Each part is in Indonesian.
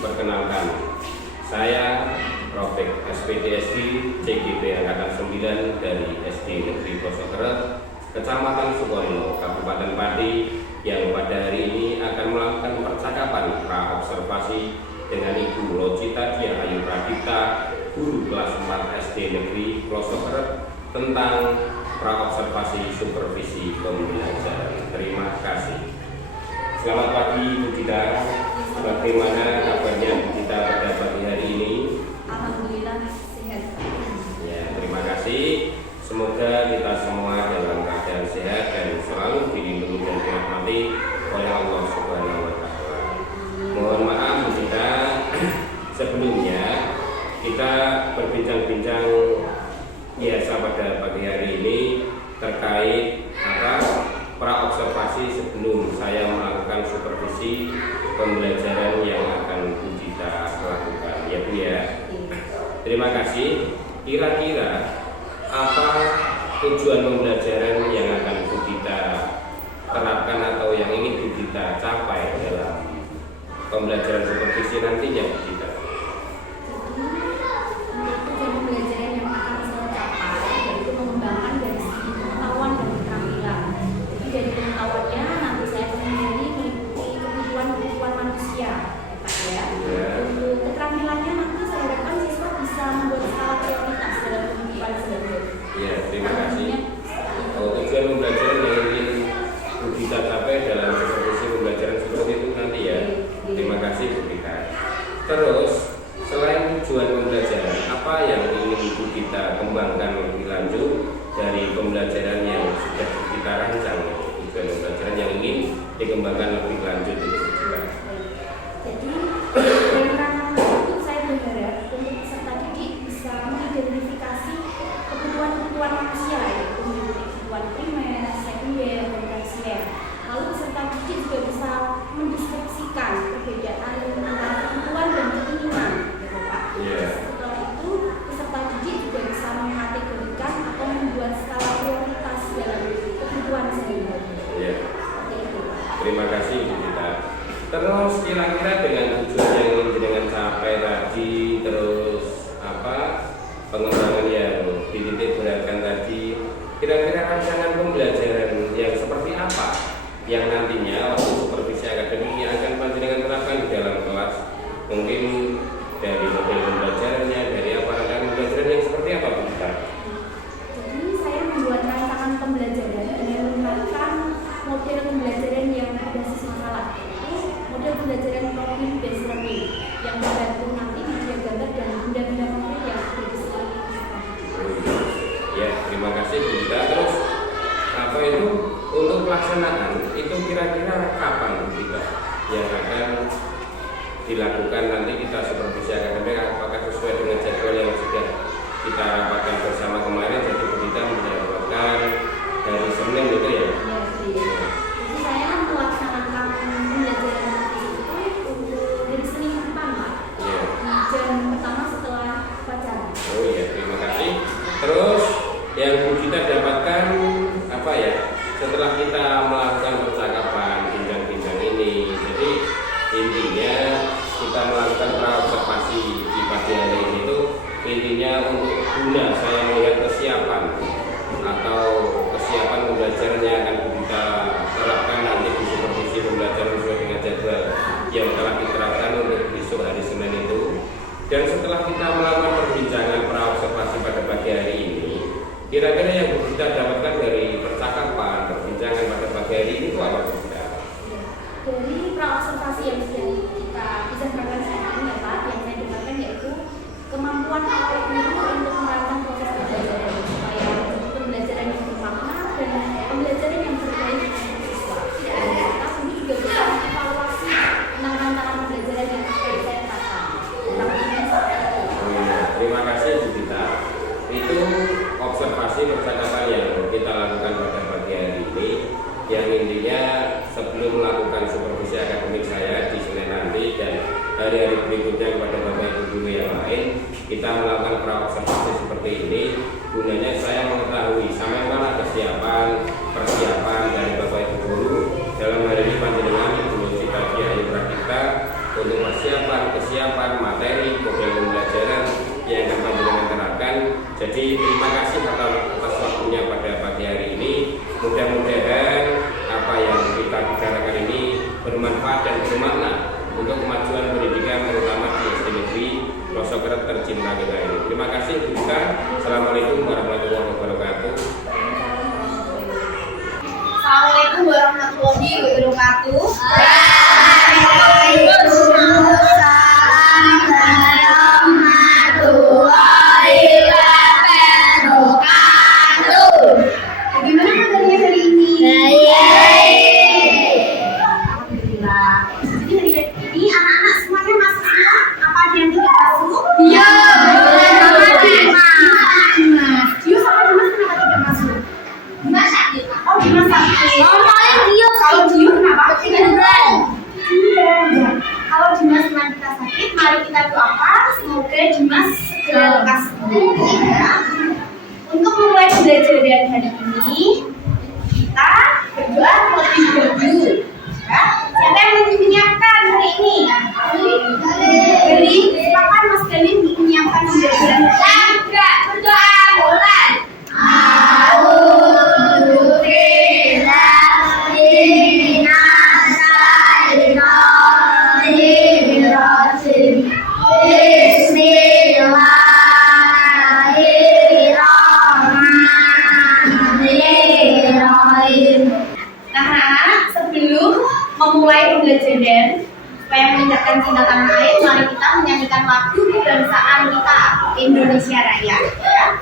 perkenalkan, saya Rofik SPDSD CGP Angkatan 9 dari SD Negeri Plosokeret, Kecamatan Sukoilo, Kabupaten Pati, yang pada hari ini akan melakukan percakapan pra-observasi dengan Ibu Locita Dia Ayu Pradipta, guru kelas 4 SD Negeri Plosokeret, tentang pra-observasi supervisi pembelajaran. Terima kasih. Selamat pagi Bu Gita. Bagaimana kabarnya Bu Gita pada pagi hari ini? Alhamdulillah sehat. Ya, terima kasih. Semoga kita semua dalam keadaan sehat dan selalu dilindungi dan dirahmati oleh Allah Subhanahu wa Ta'ala. Mohon maaf Bu Gita, sebelumnya kita berbincang-bincang biasa pada pagi hari ini terkait pra-observasi sebelum saya melakukan supervisi pembelajaran yang akan Bu Gita lakukan, ya Bu ya. Terima kasih. Kira-kira apa tujuan pembelajaran yang akan Bu Gita terapkan atau yang ingin Bu Gita capai dalam pembelajaran supervisi nantinya Bu Gita? Tujuan pembelajaran yang akan saya capai yaitu mengembangkan dari segi pengetahuan dan keterampilan. Jadi dari pengetahuannya nanti saya mengikuti kebutuhan manusia, Pak ya. Untuk keterampilannya nanti saya harapkan siswa bisa membuat skala prioritas dalam kehidupan sehari-hari. Ya, terima kasih. Tujuan pembelajaran yang ingin Bu Gita capai dalam supervisi pembelajaran seperti itu nanti ya. Terima kasih Bu Gita. Terus selain tujuan pembelajaran, apa yang ingin Bu Gita kembangkan lebih lanjut dari pembelajaran yang sudah kita rancang? Tujuan pembelajaran yang ingin dikembangkan lebih lanjut itu Bu Gita. Jadi dalam rangka tersebut saya berharap untuk peserta didik bisa mengidentifikasi kebutuhan manusia, yaitu meliputi kebutuhan primer, sekunder, dan tersier. Lalu peserta didik juga bisa mendeskripsikan perbedaan antara kebutuhan dan keinginan, gitu Pak. Setelah itu peserta didik juga bisa mengkategorikan atau membuat skala prioritas dalam kebutuhan sehari-hari. Seperti itu, Pak. Terima kasih Bu Gita. Terus kira-kira dengan tujuan yang ingin dengan capai tadi, terus pengembangan yang dititik beratkan tadi, kira-kira rancangan pembelajaran yang seperti apa yang nantinya waktu supervisi akademik yang akan panjenengan terapkan di dalam kelas? Mungkin dari model pembelajarannya, dari apa rancangan pembelajaran yang seperti apa Bu Gita? Jadi saya membuat rancangan pembelajaran dengan menerapkan model pembelajaran yang berbasis masalah, yaitu model pembelajaran problem based learning yang membantu nanti media gambar dan benda-benda konkret yang ada di sekeliling siswa. Ya, terima kasih Bu Gita. Terus untuk pelaksanaan itu kira-kira kapan Bu Gita yang akan dilakukan nanti kita supervisi akademik? Apakah sesuai dengan jadwal yang sudah kita rapatkan bersama kemarin? Jadi Bu Gita menjadwalkan dari Senin gitu ya? Jadi saya melaksanakan pembelajaran itu untuk dari Senin ke depan Pak. Di jam pertama setelah upacara. Oh iya, terima kasih. Terus yang Bu Gita dapatkan apa ya? Setelah kita melakukan percakapan bincang-bincang ini, jadi intinya kita melakukan pra-observasi di pagi hari ini itu intinya untuk guna saya melihat kesiapan atau kesiapan pembelajaran yang akan kita terapkan nanti di supervisi pembelajaran sesuai dengan jadwal yang telah diterapkan untuk besok hari Senin itu. Dan setelah kita melakukan perbincangan pra-observasi pada pagi hari ini, kira-kira yang kita dapatkan dari percakapan, perbincangan pada pagi hari ini itu apa Bu Gita? Dari pra-observasi yang sudah kita bicarakan saat ini ya Pak, yang saya dengarkan yaitu kemampuan awak guru untuk merancang proses pembelajaran supaya menjadi pembelajaran yang bermakna dan pembelajaran yang berbaik untuk siswa. Tidak hanya kita, guru juga bisa mengevaluasi tentang rancangan pembelajaran yang sudah saya terapkan. Terima kasih Bu Gita. Itu observasi percakapan yang kita lakukan pada pagi hari ini, yang intinya sebelum melakukan supervisi akademik saya di Senin nanti dan hari-hari berikutnya kepada Bapak Ibu guru yang lain, kita melakukan pra-observasi seperti ini. Gunanya saya mengetahui sampai mana kesiapan, persiapan dari Bapak Ibu guru dalam hari ini panjenengan Ibu Locita Dia Ayu Pradipta untuk kesiapan materi, program pembelajaran yang akan panjenengan terapkan. Jadi terima kasih atas waktunya pada pagi hari ini. Mudah-mudahan apa yang kita bicarakan ini bermanfaat dan bermakna untuk kemajuan pendidikan terutama di SD Negeri Rosokret tercinta kita ini. Terima kasih Bu Buka. Assalamualaikum warahmatullahi wabarakatuh. Assalamualaikum warahmatullahi wabarakatuh. Bagaimana kabarnya hari ini? Alhamdulillah. Jadi hari ini anak-anak semuanya masuk semua? Apa ada yang tidak masuk? Iya. Dimas sama Dimas kenapa tidak masuk? Dimas sakit. Oh, Dimas sakit. Kalau Dio kenapa? Iya. Kalau Dimas nanti kita sakit, mari kita doakan semoga Dimas segera lekas sembuh. Ya. Untuk memulai pembelajaran hari ini, kita berdoa terlebih dahulu. Ya. Siapa yang ingin menyiapkan hari ini? Jadi, silakan Mas Galin menyiapkan pembelajaran. Enggak, berdoa mulai. Memulai pembelajaran supaya meningkatkan cinta tanah air, mari kita menyanyikan lagu kebangsaan kita, Indonesia Raya. Ya.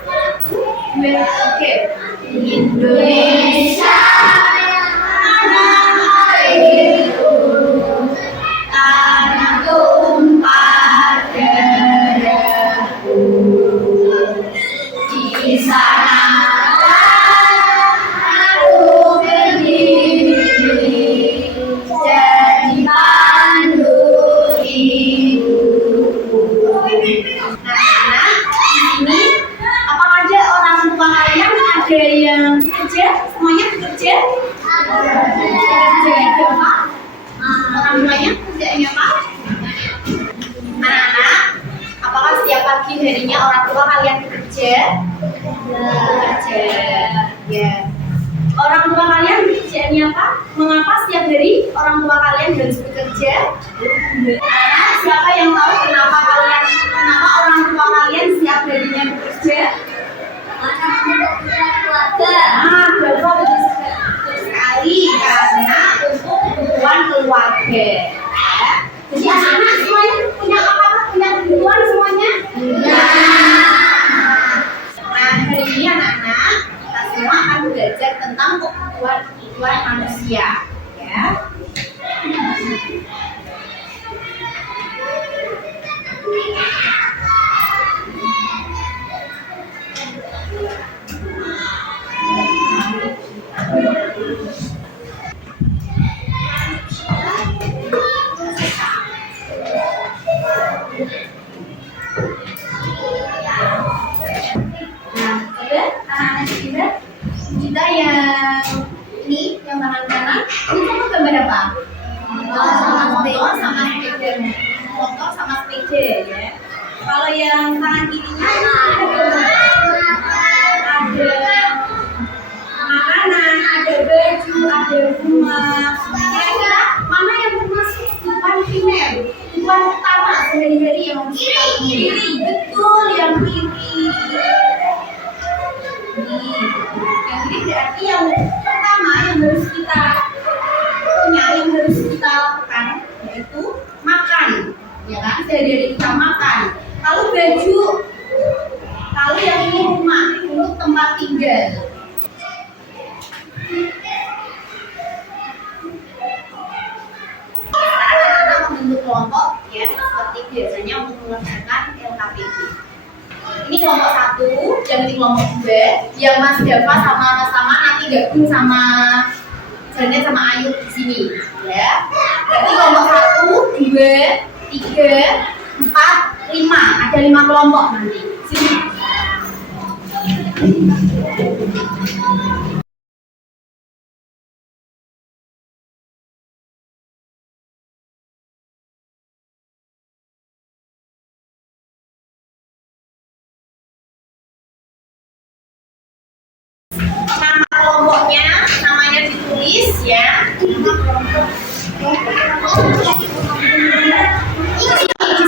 Oke. Indonesia tanah airku, tanah tumpah darahku, di sana aku berdiri. Ada yang kerja, semuanya bekerja. Kerja apa? Orang tuanya kerjanya apa? Anak-anak, apakah setiap pagi harinya orang tua kalian bekerja? Bekerja. Ya. Orang tua kalian kerjaannya apa? Mengapa setiap hari orang tua kalian harus bekerja? Anak, siapa yang tahu kenapa orang tua kalian setiap harinya bekerja? Betul sekali, karena untuk kebutuhan keluarga. Ya. Jadi anak-anak semuanya punya apa? Punya kebutuhan semuanya? Iya. Nah, hari ini anak-anak kita semua akan belajar tentang kebutuhan manusia. Ya. Kita yang ini, yang kanan-kanan, ini sama gambar apa? Motor sama sepeda. Motor sama sepeda ya. Kalau yang kanan kirinya ada makanan, ada baju, ada bunga. Kira-kira mana yang termasuk kebutuhan primer, kebutuhan utama sehari-hari yang harus kita penuhi? Betul, yang kiri. Yang ini berarti yang pertama yang harus kita punya, yang harus kita lakukan yaitu makan, ya kan? Sehari-hari kita makan. Kalau baju, kalau yang ini rumah untuk tempat tinggal. Sekarang anak-anak membentuk kelompok ya seperti biasanya untuk mengerjakan LKPD. Ini kelompok 1, yang ini kelompok 2, yang Mas Dava sama Mas Tama nanti gabung sama Janet sama Ayu di sini, ya. Jadi kelompok 1, 2, 3, 4, 5, ada 5 kelompok nanti. Sini. ya. Di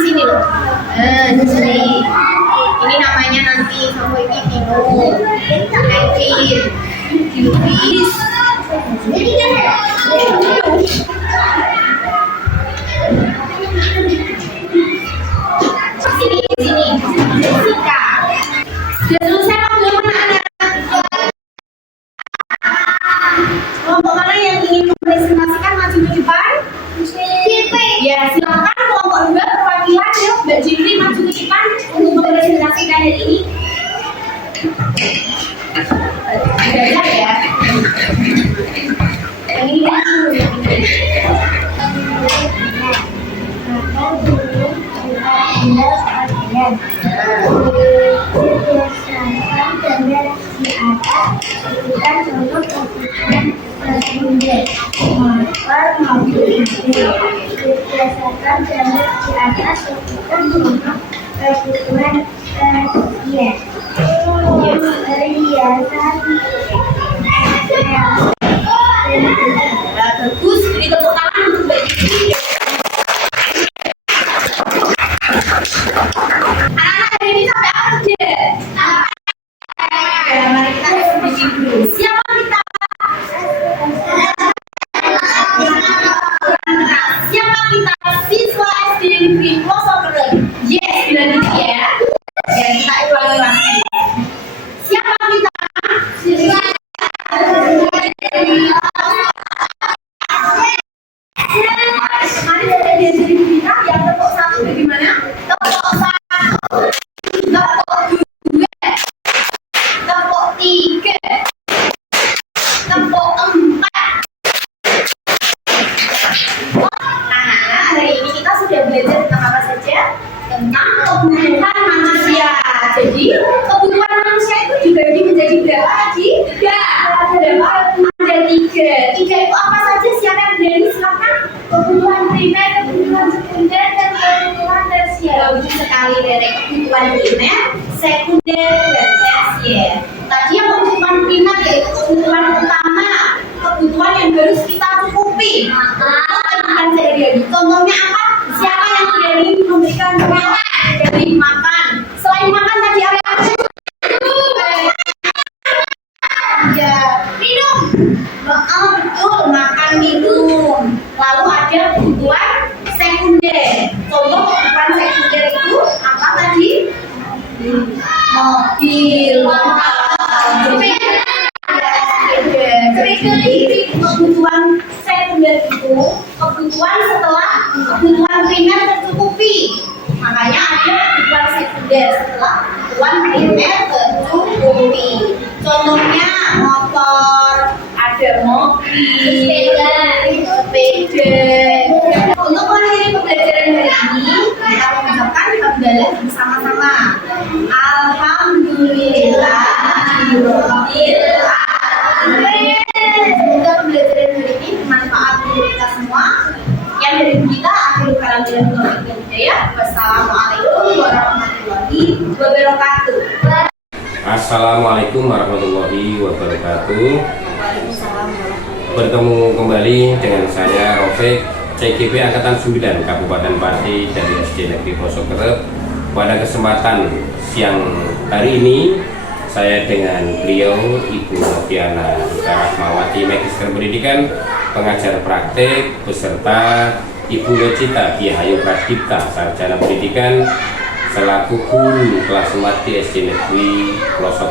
sini loh. Di sini. Ini namanya nanti kamu ini minum air dilupis. Jadi kan sini Jessica. Sudah selesai apa belum anak-anak? Kelompok mana yang ingin mempresentasikan maju ke depan? Ya, silakan kelompok 2 perwakilan ya, Mbak Jimli maju ke depan untuk mempresentasikan hari ini. Ada ya. Yang ini kan bagus, beri tepuk tangan untuk Mbak Jimli. Anak-anak hari ini sampai apa saja? Mari kita diskusi dulu. Siapa kita? Siapa kita? Siswa SD Negeri Pelosok. Yes, bila gitu ya. Ya, kita ulangi lagi. Siapa kita? Siswa mari dari SD kita yang tepuk 1 bagaimana? Tepuk 1, tepuk 2, tepuk 3, tepuk 4. Nah, hari ini kita sudah belajar tentang apa saja? Tentang kebutuhan manusia. Jadi, kebutuhan manusia itu dibagi menjadi berapa tadi? 3. Ada berapa? Ada 3. 3 itu apa saja? Siapa yang berani? Silakan. Kebutuhan primer, kebutuhan sekunder, dan kebutuhan tersier. Bagus sekali dari kebutuhan primer, sekunder, dan tersier. Tadi yang kebutuhan primer yaitu kebutuhan utama, kebutuhan yang harus kita cukupi. Kebutuhan sehari-hari. Contohnya apa? Siapa yang berani memberikan contoh dari makan? Selain makan tadi apa? Ya, minum. Betul, makan minum. Lalu ada kebutuhan sekunder. Contoh kebutuhan sekunder itu apa tadi? Mobil, jadi kebutuhan sekunder itu kebutuhan setelah kebutuhan primer tercukupi. Makanya ada kebutuhan sekunder setelah kebutuhan primer tercukupi. Contohnya motor, ada mobil, sepeda. Untuk mengakhiri pembelajaran hari ini, kita mengucapkan hamdalah bersama-sama. Alhamdulillah. Semoga pembelajaran hari ini bermanfaat untuk kita semua. Yang dari kita akhir kalam ya. Wassalamualaikum warahmatullahi wabarakatuh. Assalamualaikum warahmatullahi wabarakatuh. Bertemu kembali dengan saya Rofik, CGP Angkatan 9 Kabupaten Pati dari SD Negeri Pelosok. Pada kesempatan siang hari ini saya dengan beliau Ibu Noviana Rahmawati, Magister Pendidikan, pengajar praktek, beserta Ibu Locita Diahayu Pradipta, Sarjana Pendidikan, selaku guru kelas 4 di SD Negeri Pelosok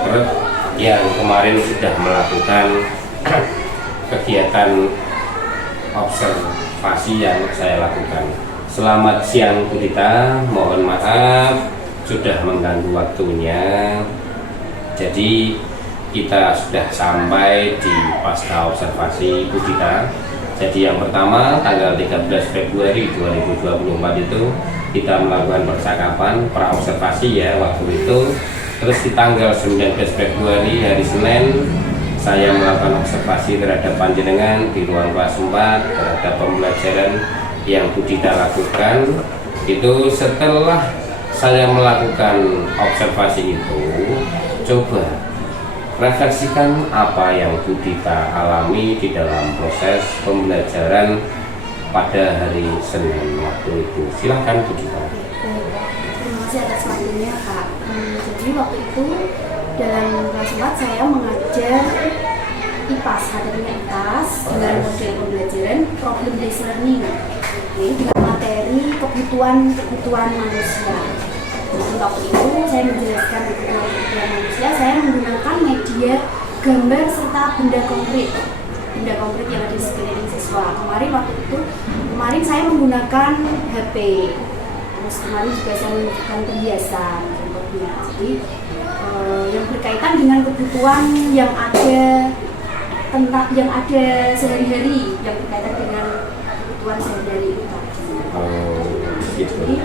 yang kemarin sudah melakukan kegiatan observasi yang saya lakukan. Selamat siang Bu Dita, mohon maaf sudah mengganggu waktunya. Jadi kita sudah sampai di pasca observasi Bu Dita. Jadi yang pertama tanggal 13 Februari 2024 itu kita melakukan percakapan praobservasi ya waktu itu. Terus di tanggal 19 Februari hari Senin saya melakukan observasi terhadap panjenengan di ruang kelas 4 terhadap pembelajaran yang Bu Dita lakukan. Itu setelah saya melakukan observasi itu, coba refleksikan apa yang Bu Dita alami di dalam proses pembelajaran pada hari Senin waktu itu. Silakan Bu Dita. Terima kasih atas waktunya Kak. Jadi waktu itu dalam kelas 4 saya mengajar IPAS, materinya IPAS dengan model pembelajaran problem based learning. Dengan materi kebutuhan manusia. Jadi waktu itu saya menjelaskan kebutuhan manusia, saya menggunakan media gambar serta benda konkret yang ada di sekeliling siswa. Kemarin saya menggunakan HP, terus kemarin juga saya menggunakan perhiasan contohnya. Jadi yang berkaitan dengan kebutuhan yang ada sehari-hari, yang berkaitan dengan kebutuhan sehari-hari itu. Jadi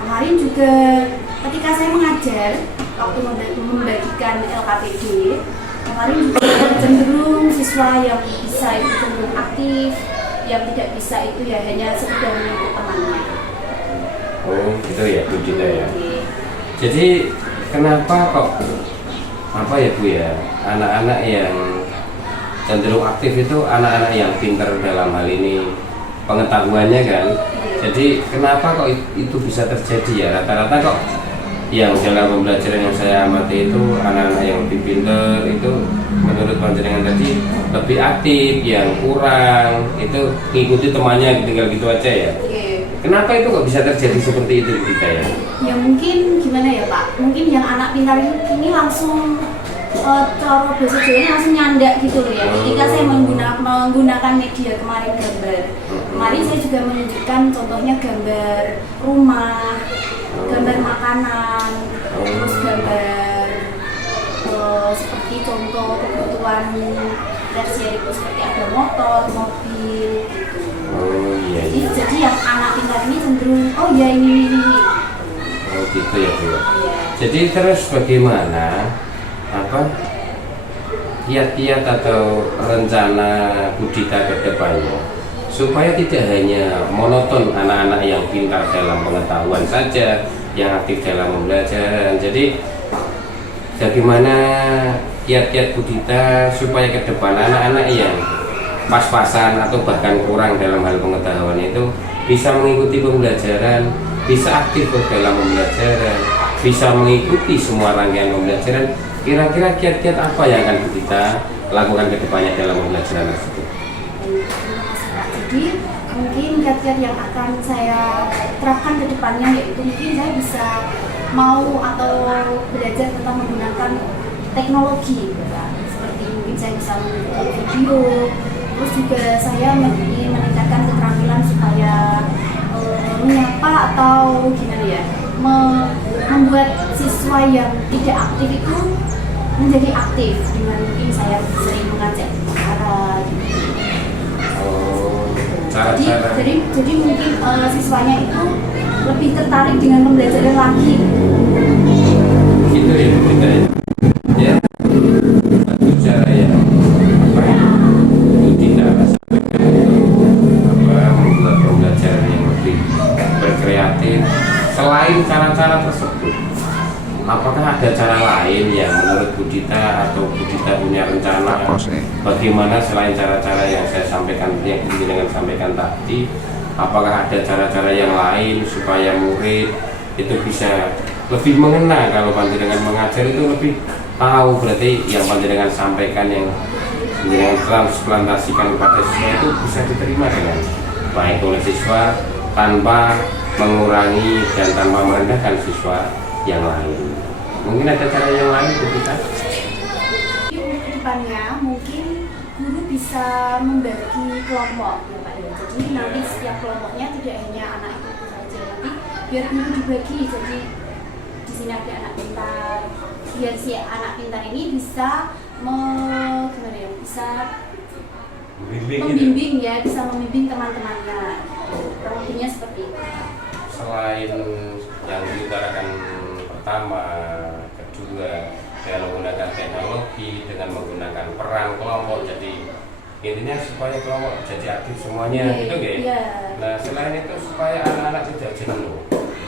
kemarin juga ketika saya mengajar waktu membagikan LKPD, kemarin juga cenderung siswa yang bisa itu cenderung aktif, yang tidak bisa itu ya hanya sekedar mengikut temannya. Oh gitu ya Bu Dita ya. Jadi kenapa kok ya Bu ya, anak-anak yang cenderung aktif itu anak-anak yang pintar dalam hal ini pengetahuannya kan. Jadi kenapa kok itu bisa terjadi ya? Rata-rata kok yang dalam pembelajaran yang saya amati itu anak-anak yang lebih pintar itu menurut panjenengan tadi lebih aktif, yang kurang itu ngikuti temannya tinggal gitu aja ya. Kenapa itu kok bisa terjadi seperti itu kita ya? Ya mungkin gimana ya Pak? Mungkin yang anak pintar ini langsung cara bahasa Jawa langsung nyandak gitu loh ya. Ketika saya menggunakan media kemarin gambar. Kemarin saya juga menunjukkan contohnya gambar rumah, gambar makanan, terus gambar seperti contoh kebutuhan tersier itu seperti ada motor, mobil gitu. Iya. Jadi yang anak pintar ini cenderung ya ini. Oh gitu ya Bu. Iya. Jadi terus bagaimana kiat-kiat atau rencana Bu Dita ke depannya supaya tidak hanya monoton anak-anak yang pintar dalam pengetahuan saja, yang aktif dalam pembelajaran. Jadi bagaimana kiat-kiat Bu Dita supaya ke depan anak-anak yang pas-pasan atau bahkan kurang dalam hal pengetahuan itu bisa mengikuti pembelajaran, bisa aktif dalam pembelajaran, bisa mengikuti semua rangkaian pembelajaran. Kira-kira kiat-kiat apa yang akan Bu Dita lakukan ke depannya dalam pembelajaran tersebut? Jadi mungkin kiat-kiat yang akan saya terapkan ke depannya yaitu mungkin saya bisa mau atau belajar tentang menggunakan teknologi ya. Seperti mungkin saya bisa menggunakan video, terus juga saya ingin meningkatkan keterampilan supaya menyapa atau gimana ya, membuat siswa yang tidak aktif itu menjadi aktif dengan mungkin saya sering mengajak bicara gitu. Jadi mungkin siswanya itu lebih tertarik dengan pembelajaran lagi. Itu ya Bu Dita ya. Ya. Satu cara yang Bu Dita sampaikan membuat pembelajaran yang lebih berkreatif. Selain cara-cara tersebut, apakah ada cara lain yang menurut Bu Dita atau Bu Dita punya rencana bagaimana selain cara-cara yang saya sampaikan, yang dengan sampaikan tadi, apakah ada cara-cara yang lain supaya murid itu bisa lebih mengena? Kalau panjenengan mengajar itu lebih tahu, berarti yang panjenengan sampaikan yang panjenengan transplantasikan kepada siswa itu bisa diterima dengan baik oleh siswa tanpa mengurangi dan tanpa merendahkan siswa yang lain. Mungkin ada cara yang lain Bu Dita? Untuk kedepannya mungkin guru bisa membagi kelompok ya Pak ya. Jadi nanti setiap kelompoknya tidak hanya anak itu saja, nanti biar guru dibagi. Jadi di sini ada anak pintar, biar si anak pintar ini bisa bisa membimbing ya, bisa membimbing teman-temannya. Kurangnya seperti itu. Selain yang diutarakan pertama, kedua dengan menggunakan teknologi, dengan menggunakan peran kelompok, jadi intinya supaya kelompok jadi aktif semuanya, gitu nggak? Nah selain itu supaya anak-anak tidak jenuh,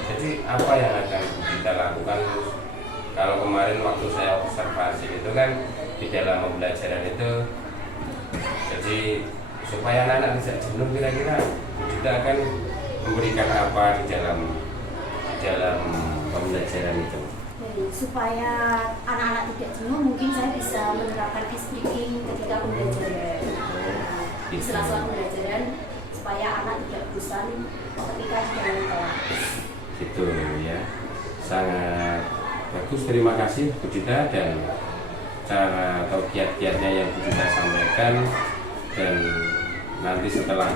jadi apa yang akan kita lakukan? Kalau kemarin waktu saya observasi itu kan di dalam pembelajaran itu. Jadi supaya anak-anak tidak jenuh, kira-kira kita akan memberikan apa di dalam pembelajaran itu? Jadi, supaya anak-anak tidak jenuh, mungkin saya bisa menerapkan ice breaking ketika pembelajaran. Di sela-sela pembelajaran, supaya anak tidak bosan ketika di dalam kelas. Gitu ya, sangat bagus. Terima kasih Bu Dita, dan cara atau kiat-kiatnya yang Bu Dita sampaikan, dan nanti setelah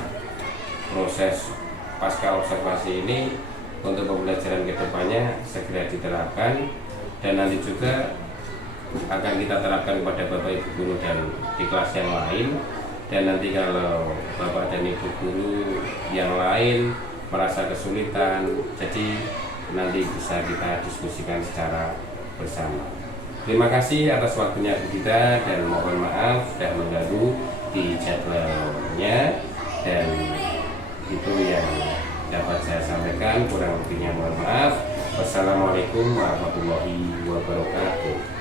proses pasca observasi ini untuk pembelajaran kedepannya segera diterapkan, dan nanti juga akan kita terapkan kepada Bapak Ibu guru dan di kelas yang lain. Dan nanti kalau Bapak dan Ibu guru yang lain merasa kesulitan, jadi nanti bisa kita diskusikan secara bersama. Terima kasih atas waktunya Bu Dita, dan mohon maaf sudah mengganggu di jadwalnya, dan itu yang dapat saya sampaikan. Kurang lebihnya mohon maaf. Wassalamualaikum warahmatullahi wabarakatuh.